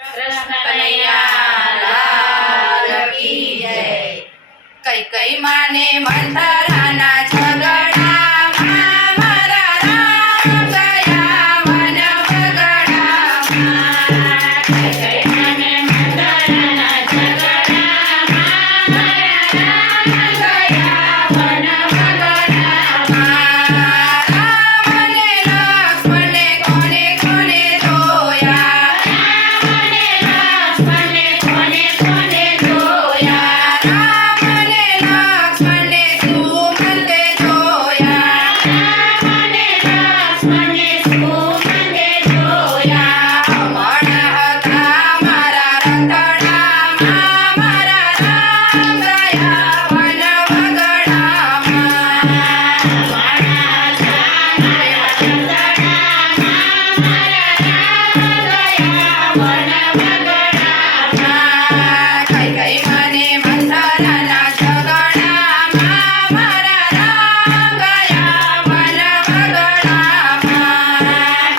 કૃષ્ણ કનૈયા લાલ કી જય। કઈ કઈ માને મંથરાના ઝઘડામાં મારા રામ ગયા વન બગડામાં। કઈ કઈ માને મંથરાના ઝઘડામાં મારા રામ ગયા વન બગડામાં। રામને લક્ષ્મણે કોને કોને જોયા, રામને લક્ષ્મણે કોને કોને જોયા, રામને લક્ષ્મણે સુમંતે જોયા, રામને લક્ષ્મણે સુમંતે જોયા। હમણાં હતા મારા રથડામાં મારા રામ ગયા વન બગડામાં। હમણાં હતા મારા રથડામાં મારા રામ ગયા વન બગડામાં। કઈ કઈ મને મંથરાના ઝઘડામાં મારા રામ ગયા વન બગડામાં।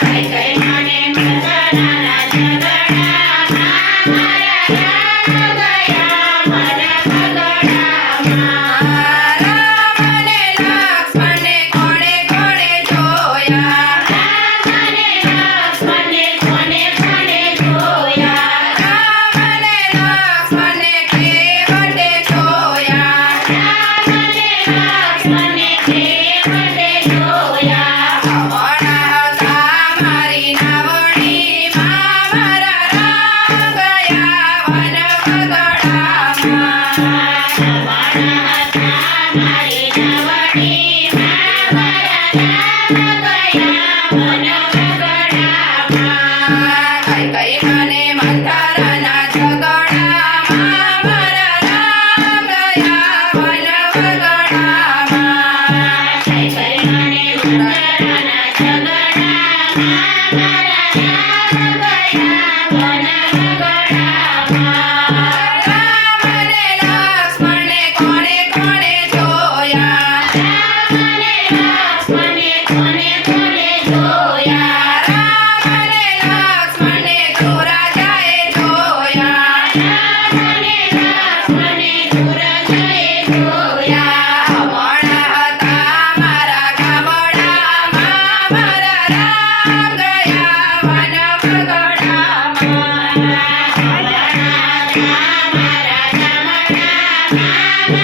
કઈ કઈ મને મંથરાના ઝઘડામાં મારા રામ ગયા વન બગડામાં। રામને લક્ષ્મણે કોણે કોણે જોયા, રામને લક્ષ્મણે કોને કોને જોયા, રામને લક્ષ્મણે કેવટે જોયા, રામને લક્ષ્મણે કેવટે જોયા। હમણાં હતા મારી નાવડીમાં મારા રામ ગયા વન બગડામાં। હમણાં હતા મારી નાવડીમાં મારા રામ ગયા વન બગડામાં। કઈ કઈ મને મંથરાના ઝઘડામાં મારા રામ ગયા વન બગડામાં। કઈ કઈ મને મંથરાના ઝઘડામાં મારા રામ ગયા વન બગડામાં। રામને લક્ષ્મણે કોણે કોણે જોયા, રામને લક્ષ્મણે કોને કોને જોયા, રામને લક્ષ્મણે ધોરાજાએ જોયા, રામને લક્ષ્મણે ધોરાજાએ જોયા। હમણાં હતા મારા ગામડામાં મારા રામ ગયા વન બગડામાં। હમણાં હતા મારા ગામડામાં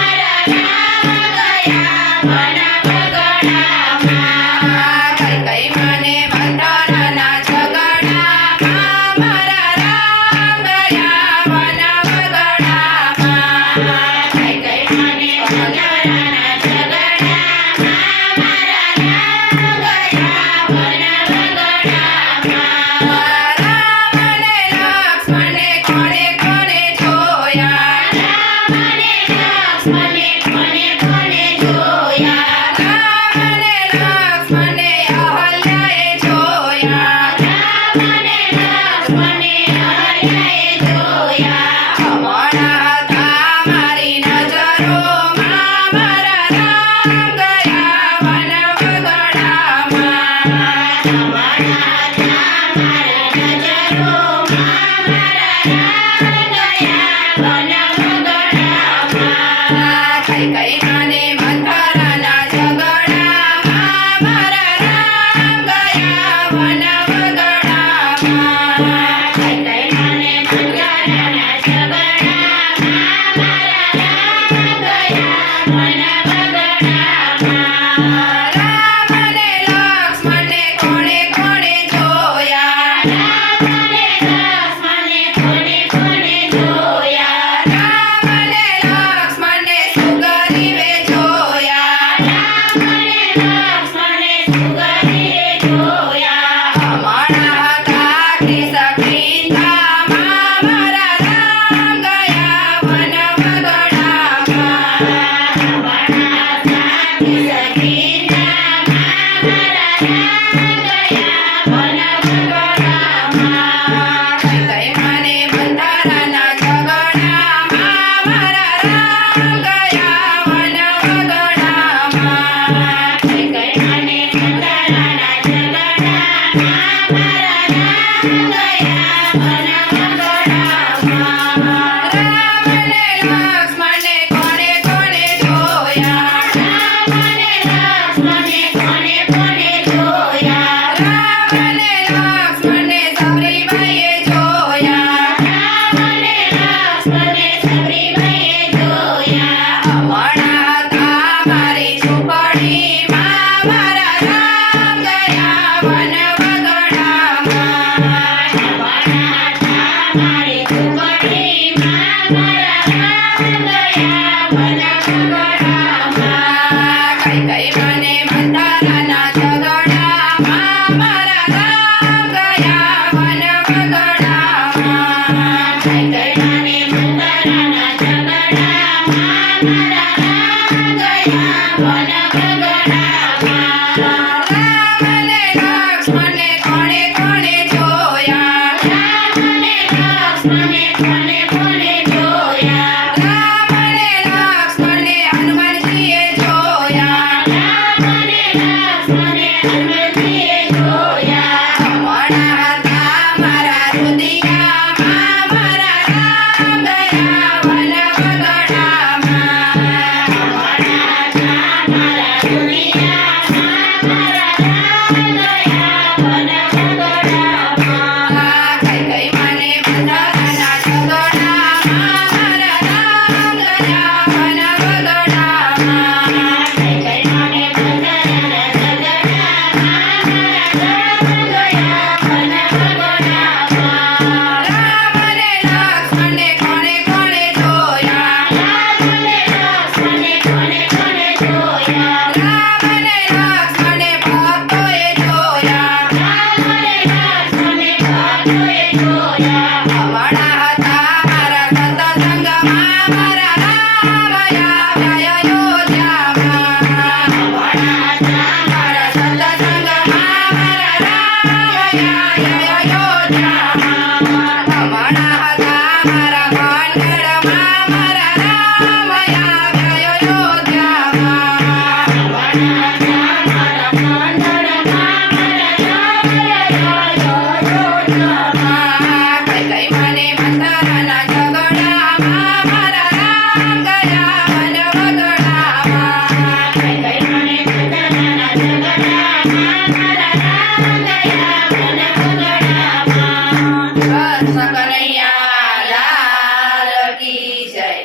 મારા રામ ગયા વન બગડામાં। કઈ કઈ મને મંથરાના ઝઘડામાં મારા રામ ગયા વન બગડામાં। કઈ કઈ મને મંથરાના ઝઘડામાં મારા રામ ગયા વન બગડામાં। રામને લક્ષ્મણે કોણે કોને જોયા, રામને લક્ષ્મણે કોને કોને જોયા, રામને લક્ષ્મણે અહલ્યાએ જોયા, રામને લક્ષ્મણે અહલ્યાએ જોયા। હમણાં હતા મારી નજરોમાં મારા રામ ગયા વન બગડામાં। હમણાં હતા મારા નજરોમાં મારા રામ ગયા વન બગડામાં। કઈ કઈ મને મંથરાના ઝઘડામાં મારા રામ ગયા વન બગડામાં। કઈ કઈ મને મંથરાના ઝઘડામાં મારા રામ ગયા વન બગડામાં। રામને લક્ષ્મણે કોણે કોણે જોયા, રામને લક્ષ્મણે કોને કોને જોયા, રામને લક્ષ્મણે સુગ્રીવે જોયા, રામને લક્ષ્મણે સુગ્રીવે જોયા। હમણાં હતા કિસ્કિંધામાં મારા રામ ગયા વન બગડામાં। હમણાં હતા કિસ્કિંધામાં મારા રામ ગયા વન બગડામાં। કઈ કઈ મને મંથરાના ઝઘડામાં મારા રામ ગયા વન બગડામાં। કઈ કઈ મને મંથરાના ઝઘડામાં મારા રામ ગયા વન